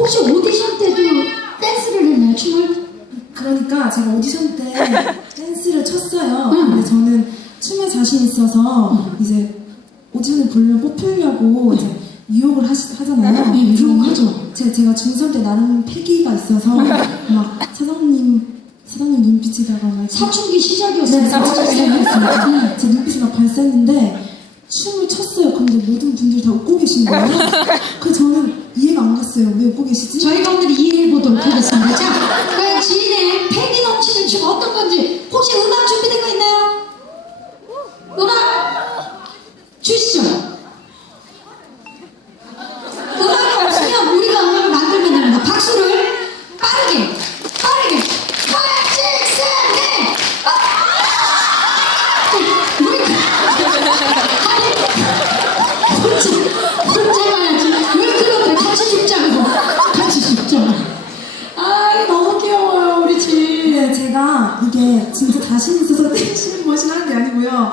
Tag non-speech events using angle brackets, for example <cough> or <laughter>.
혹시 오디션 때도 댄스를 했나요? 춤을? 그러니까 제가 오디션 때 <laughs> 댄스를 췄어요. 응. 근데 저는 춤에 자신 있어서 이제 오디션을 보려면 뽑히려고 이제 유혹을 하시, 하잖아요. 네, 유혹하죠. 제, 제가 중3 때 나름 패기가 있어서 막 사장님 사장님 눈빛에다가 막 사춘기 시작이었어요. 네, 사춘기 시작이었어요. <laughs> 제 눈빛이 막 발사했는데 춤을 췄어요. 근데 모든 분들이 다 웃고 계신 거예요. <laughs> 그래서 저는 이해가 안 갔어요. 왜 웃고 계시지? 저희가 오늘 이해해 보도록 하겠습니다. 자, <laughs> 과연 지인의 패기 넘치는 춤 어떤 건지 혹시 음악 준비된 거 있나요? 음악 주시죠. 음악이 없으면 우리가 음악을 만들면 됩니다. 박수를 빠르게, 빠르게, 5, 6, 7, 8! 우리 아니, 혼자, 혼자 가야지. 왜 그렇게 같이 죽자고. 같이 죽자고. 아, 이거 너무 귀여워요, 우리 집. 근데 제가 이게 진짜 자신 있어서 <laughs> 떼시는 것이 하는 게 아니고요.